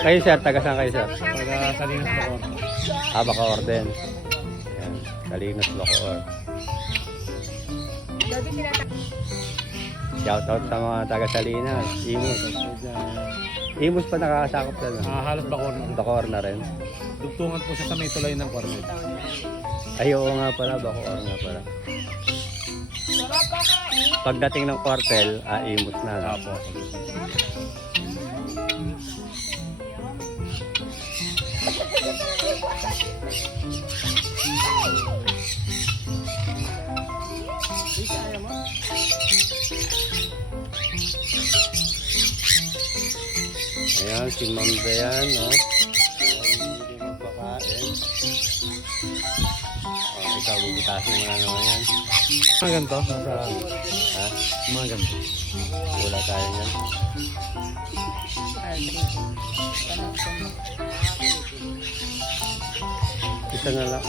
Kayo sir, taga saan kayo sir? Taga Salinas Bacoor. Bacoor din. Ayan, Salinas Bacoor. Shoutout sa mga taga Salinas, Imus. Imus pa nakakasakop na no? Halos Bacoor na. Bacoor na rin. Dugtungan po siya sa may tulay ng Cornet. Ay, oo nga pala, Bacoor nga pala. Pagdating ng kwartel, Imus na. Apo. Ayan, si Ma'am Dayan, no? Hindi magpakain. Ikaw, bubutasin mo na naman yan. Mga ganito? Ha? Mga ganito. Wala tayo yan. Isa na lang.